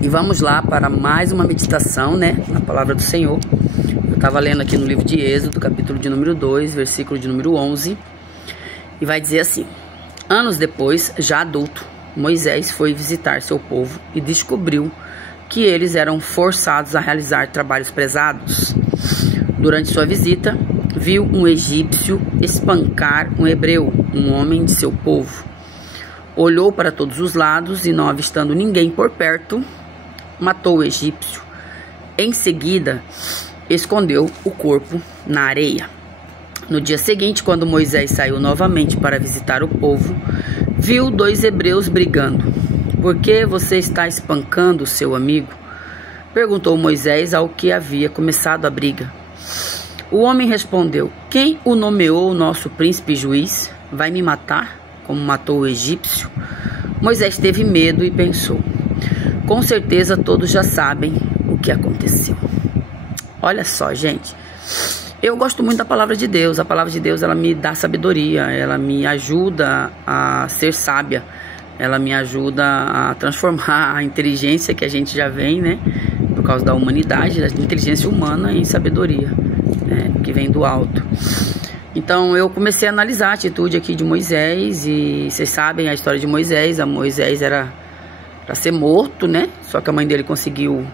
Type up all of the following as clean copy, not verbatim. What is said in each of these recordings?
E vamos lá para mais uma meditação, né, na palavra do Senhor. Eu estava lendo aqui no livro de Êxodo, capítulo de número 2, versículo de número 11. E vai dizer assim: anos depois, já adulto, Moisés foi visitar seu povo e descobriu que eles eram forçados a realizar trabalhos pesados. Durante sua visita, viu um egípcio espancar um hebreu, um homem de seu povo. Olhou para todos os lados e, não avistando ninguém por perto, matou o egípcio. Em seguida, escondeu o corpo na areia. No dia seguinte, quando Moisés saiu novamente para visitar o povo, viu dois hebreus brigando. Por que você está espancando seu amigo? Perguntou Moisés ao que havia começado a briga. O homem respondeu: quem o nomeou nosso príncipe juiz? Vai me matar, como matou o egípcio? Moisés teve medo e pensou: com certeza todos já sabem o que aconteceu. Olha só, gente. Eu gosto muito da palavra de Deus. A palavra de Deus, ela me dá sabedoria, ela me ajuda a ser sábia, ela me ajuda a transformar a inteligência que a gente já vem, né, por causa da humanidade, da inteligência humana, em sabedoria, né, que vem do alto. Então eu comecei a analisar a atitude aqui de Moisés, e vocês sabem a história de Moisés. A Moisés era para ser morto, né, só que a mãe dele conseguiu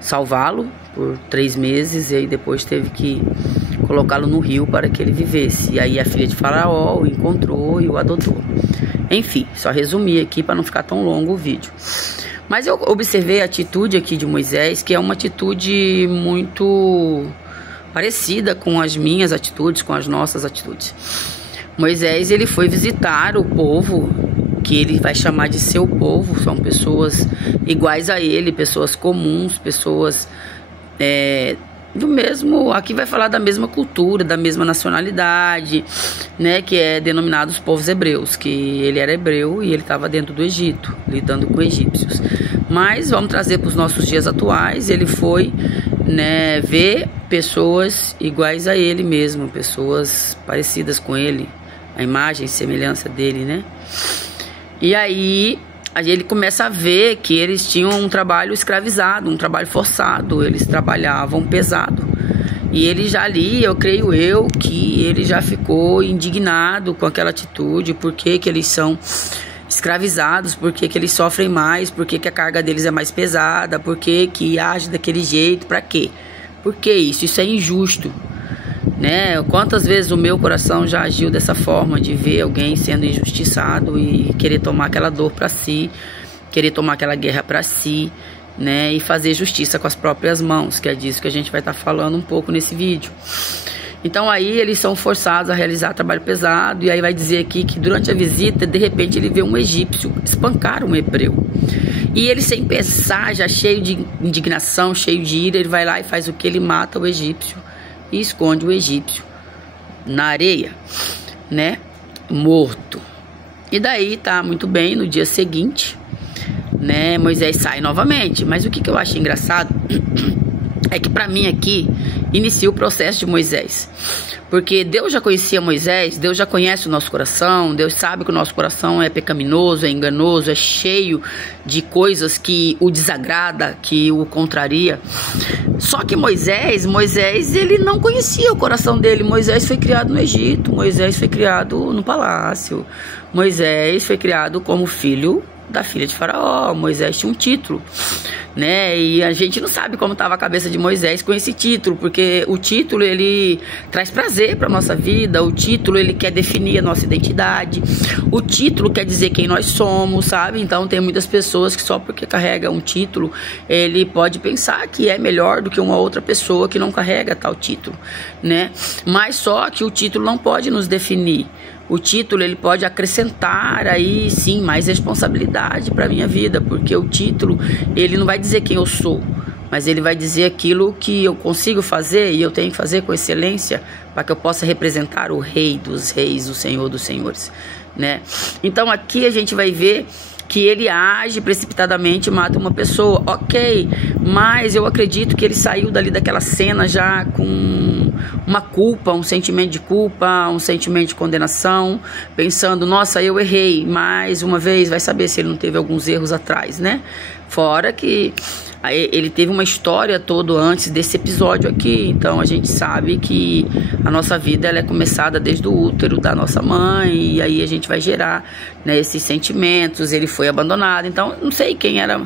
salvá-lo por 3 meses, e aí depois teve que colocá-lo no rio para que ele vivesse. E aí a filha de Faraó o encontrou e o adotou. Enfim, só resumi aqui para não ficar tão longo o vídeo. Mas eu observei a atitude aqui de Moisés, que é uma atitude muito parecida com as minhas atitudes, com as nossas atitudes. Moisés, ele foi visitar o povo que ele vai chamar de seu povo. São pessoas iguais a ele, pessoas comuns, pessoas do mesmo, aqui vai falar da mesma cultura, da mesma nacionalidade, né, que é denominado os povos hebreus, que ele era hebreu e ele estava dentro do Egito, lidando com egípcios. Mas vamos trazer para os nossos dias atuais. Ele foi, né, ver pessoas iguais a ele mesmo, pessoas parecidas com ele, a imagem e semelhança dele, né? E aí ele começa a ver que eles tinham um trabalho escravizado, um trabalho forçado, eles trabalhavam pesado. E ele já ali, eu creio que ele já ficou indignado com aquela atitude. Por que eles são escravizados, por que eles sofrem mais, por que a carga deles é mais pesada, por que age daquele jeito, para quê? Por que isso? Isso é injusto, né? Quantas vezes o meu coração já agiu dessa forma, de ver alguém sendo injustiçado e querer tomar aquela dor para si, querer tomar aquela guerra para si, né? E fazer justiça com as próprias mãos, que é disso que a gente vai estar falando um pouco nesse vídeo. Então aí eles são forçados a realizar trabalho pesado. E aí vai dizer aqui que durante a visita, de repente ele vê um egípcio espancar um hebreu. E ele, sem pensar, já cheio de indignação, cheio de ira, ele vai lá e faz o que? Ele mata o egípcio e esconde o egípcio na areia, né, morto. E daí tá muito bem. No dia seguinte, né, Moisés sai novamente. Mas o que eu acho engraçado é que para mim aqui inicia o processo de Moisés, porque Deus já conhecia Moisés, Deus já conhece o nosso coração, Deus sabe que o nosso coração é pecaminoso, é enganoso, é cheio de coisas que o desagrada, que o contraria. Só que Moisés, ele não conhecia o coração dele. Moisés foi criado no Egito, Moisés foi criado no palácio, Moisés foi criado como filho da filha de Faraó. Moisés tinha um título, né? E a gente não sabe como estava a cabeça de Moisés com esse título, porque o título, ele traz prazer para nossa vida. O título, ele quer definir a nossa identidade. O título quer dizer quem nós somos, sabe? Então tem muitas pessoas que só porque carrega um título, ele pode pensar que é melhor do que uma outra pessoa que não carrega tal título, né? Mas só que o título não pode nos definir. O título, ele pode acrescentar aí sim mais responsabilidade para a minha vida, porque o título, ele não vai dizer quem eu sou, mas ele vai dizer aquilo que eu consigo fazer e eu tenho que fazer com excelência para que eu possa representar o Rei dos Reis, o Senhor dos Senhores, né? Então aqui a gente vai ver que ele age precipitadamente e mata uma pessoa, ok, mas eu acredito que ele saiu dali daquela cena já com uma culpa, um sentimento de culpa, um sentimento de condenação, pensando, nossa, eu errei, mais uma vez, vai saber se ele não teve alguns erros atrás, né? Fora que ele teve uma história toda antes desse episódio aqui. Então a gente sabe que a nossa vida ela é começada desde o útero da nossa mãe, e aí a gente vai gerar, né, esses sentimentos. Ele foi abandonado. Então não sei quem era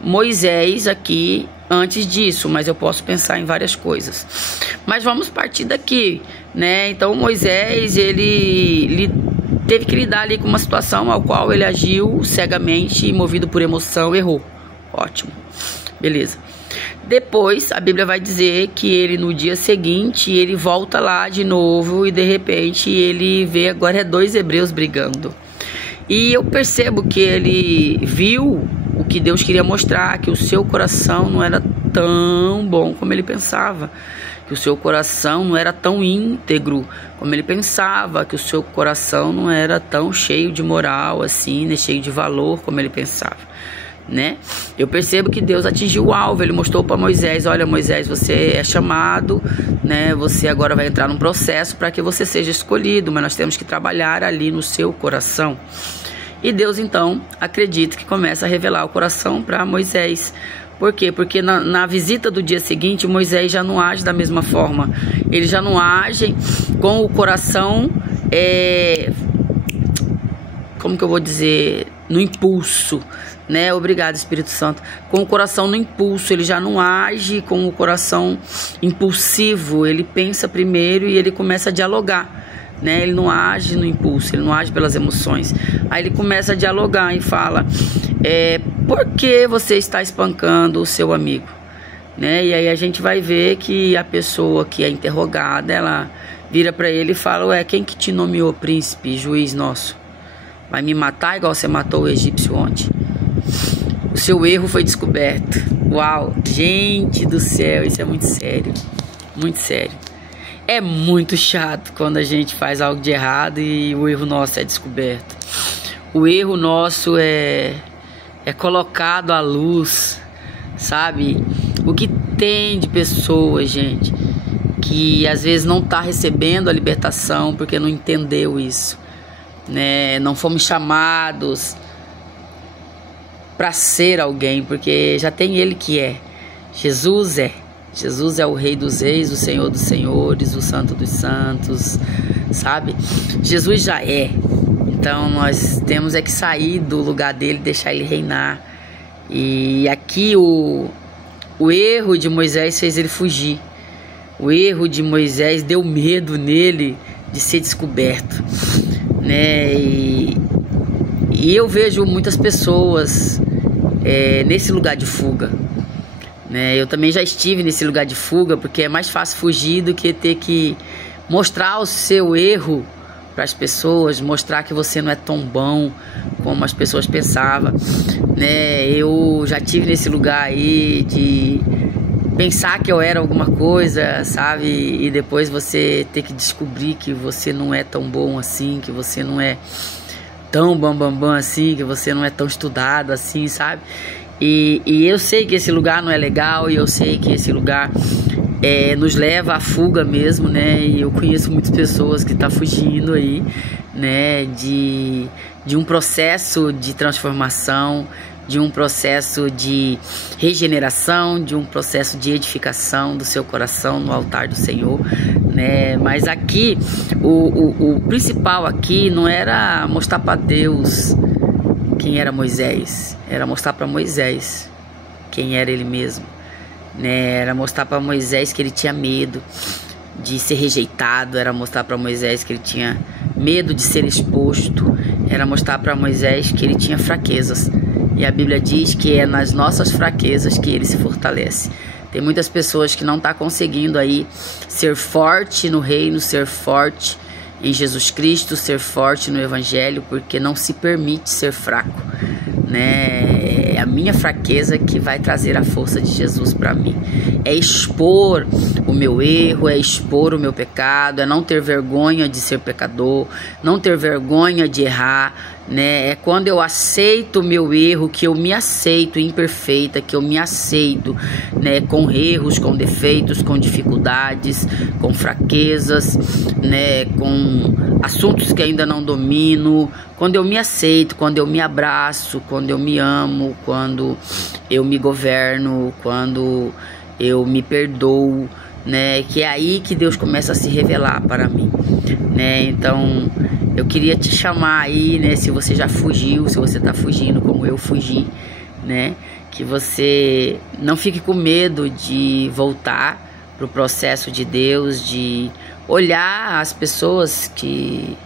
Moisés aqui antes disso, mas eu posso pensar em várias coisas. Mas vamos partir daqui, né? Então Moisés, ele teve que lidar ali com uma situação ao qual ele agiu cegamente e movido por emoção, errou. Ótimo, beleza. Depois a Bíblia vai dizer que ele no dia seguinte ele volta lá de novo e de repente ele vê agora dois hebreus brigando. E eu percebo que ele viu o que Deus queria mostrar, que o seu coração não era tão bom como ele pensava, que o seu coração não era tão íntegro como ele pensava, que o seu coração não era tão cheio de moral assim, né, cheio de valor como ele pensava, né? Eu percebo que Deus atingiu o alvo. Ele mostrou para Moisés: olha, Moisés, você é chamado, né? Você agora vai entrar num processo para que você seja escolhido, mas nós temos que trabalhar ali no seu coração. E Deus então, acredito que começa a revelar o coração para Moisés. Por quê? Porque na visita do dia seguinte, Moisés já não age da mesma forma. Ele já não age com o coração, como que eu vou dizer, no impulso, né? Obrigado, Espírito Santo. Com o coração no impulso, ele já não age com o coração impulsivo. Ele pensa primeiro e ele começa a dialogar, né? Ele não age no impulso, ele não age pelas emoções. Aí ele começa a dialogar e fala: por que você está espancando o seu amigo? Né? E aí a gente vai ver que a pessoa que é interrogada, ela vira para ele e fala: ué, quem que te nomeou príncipe, juiz nosso? Vai me matar igual você matou o egípcio ontem? O seu erro foi descoberto. Uau, gente do céu, isso é muito sério, muito sério. É muito chato quando a gente faz algo de errado e o erro nosso é descoberto. O erro nosso é colocado à luz, sabe? O que tem de pessoas, gente, que às vezes não está recebendo a libertação porque não entendeu isso, né? Não fomos chamados para ser alguém, porque já tem ele que é. Jesus é o Rei dos Reis, o Senhor dos Senhores, o Santo dos Santos, sabe? Jesus já é. Então nós temos que sair do lugar dele, deixar ele reinar. E aqui o erro de Moisés fez ele fugir. O erro de Moisés deu medo nele de ser descoberto, né? E eu vejo muitas pessoas nesse lugar de fuga, né? Eu também já estive nesse lugar de fuga, porque é mais fácil fugir do que ter que mostrar o seu erro para as pessoas, mostrar que você não é tão bom como as pessoas pensavam, né? Eu já tive nesse lugar aí de pensar que eu era alguma coisa, sabe? E depois você ter que descobrir que você não é tão bom assim, que você não é tão bambambam assim, que você não é tão estudado assim, sabe? E eu sei que esse lugar não é legal, e eu sei que esse lugar nos leva à fuga mesmo, né? E eu conheço muitas pessoas que estão fugindo aí, né? De um processo de transformação, de um processo de regeneração, de um processo de edificação do seu coração no altar do Senhor, né? Mas aqui, o principal aqui não era mostrar para Deus quem era Moisés, era mostrar para Moisés quem era ele mesmo, né? Era mostrar para Moisés que ele tinha medo de ser rejeitado, era mostrar para Moisés que ele tinha medo de ser exposto, era mostrar para Moisés que ele tinha fraquezas. E a Bíblia diz que é nas nossas fraquezas que ele se fortalece. Tem muitas pessoas que não estão conseguindo aí ser forte no reino, ser forte em Jesus Cristo, ser forte no Evangelho, porque não se permite ser fraco, né? É a minha fraqueza que vai trazer a força de Jesus para mim. É expor o meu erro, é expor o meu pecado, é não ter vergonha de ser pecador, não ter vergonha de errar, né? É quando eu aceito o meu erro, que eu me aceito imperfeita, que eu me aceito, né? Com erros, com defeitos, com dificuldades, com fraquezas, né? Com assuntos que ainda não domino. Quando eu me aceito, quando eu me abraço, quando eu me amo, quando eu me governo, quando eu me perdoo, né? Que é aí que Deus começa a se revelar para mim, né? Então eu queria te chamar aí, né? Se você já fugiu, se você tá fugindo como eu fugi, né? Que você não fique com medo de voltar pro processo de Deus, de olhar as pessoas que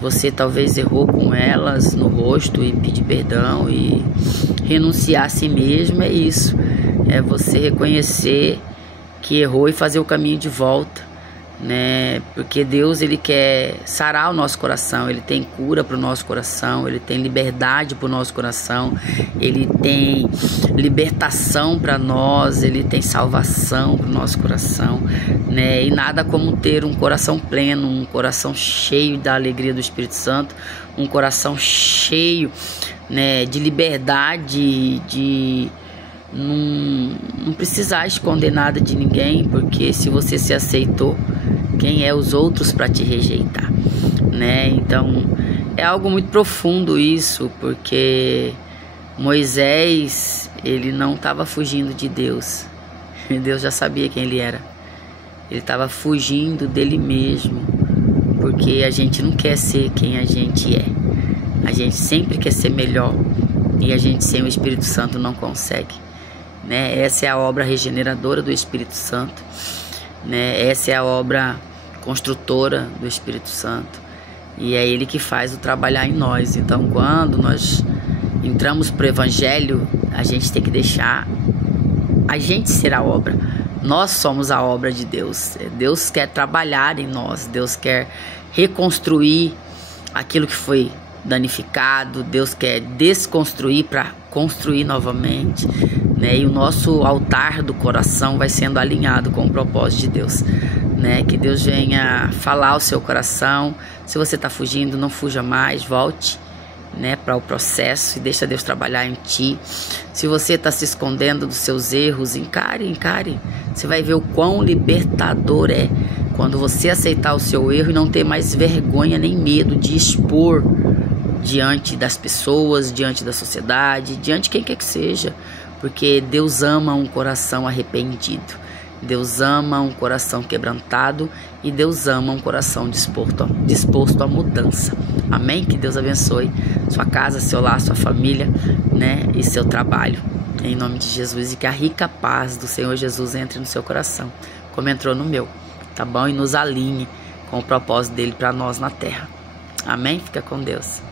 você talvez errou com elas no rosto e pedir perdão e renunciar a si mesmo. É isso, é você reconhecer que errou e fazer o caminho de volta, né? Porque Deus, ele quer sarar o nosso coração, ele tem cura para o nosso coração, ele tem liberdade para o nosso coração, ele tem libertação para nós, ele tem salvação para o nosso coração, né? E nada como ter um coração pleno, um coração cheio da alegria do Espírito Santo, um coração cheio, né, de liberdade, de não precisar esconder nada de ninguém, porque se você se aceitou, quem é os outros para te rejeitar, né? Então é algo muito profundo isso, porque Moisés, ele não estava fugindo de Deus, Deus já sabia quem ele era, ele estava fugindo dele mesmo, porque a gente não quer ser quem a gente é, a gente sempre quer ser melhor, e a gente sem o Espírito Santo não consegue, né? Essa é a obra regeneradora do Espírito Santo, né? Essa é a obra construtora do Espírito Santo, e é ele que faz o trabalhar em nós. Então quando nós entramos para o Evangelho, a gente tem que deixar a gente ser a obra. Nós somos a obra de Deus. Deus quer trabalhar em nós, Deus quer reconstruir aquilo que foi danificado, Deus quer desconstruir para construir novamente, né? E o nosso altar do coração vai sendo alinhado com o propósito de Deus, né? Que Deus venha falar ao seu coração. Se você está fugindo, não fuja mais, volte, né, para o processo e deixa Deus trabalhar em ti. Se você está se escondendo dos seus erros, encare. Você vai ver o quão libertador é quando você aceitar o seu erro e não ter mais vergonha nem medo de expor diante das pessoas, diante da sociedade, diante de quem quer que seja, porque Deus ama um coração arrependido, Deus ama um coração quebrantado e Deus ama um coração disposto à mudança. Amém? Que Deus abençoe sua casa, seu lar, sua família, né, e seu trabalho, em nome de Jesus, e que a rica paz do Senhor Jesus entre no seu coração, como entrou no meu, tá bom? E nos alinhe com o propósito dele para nós na terra. Amém? Fica com Deus.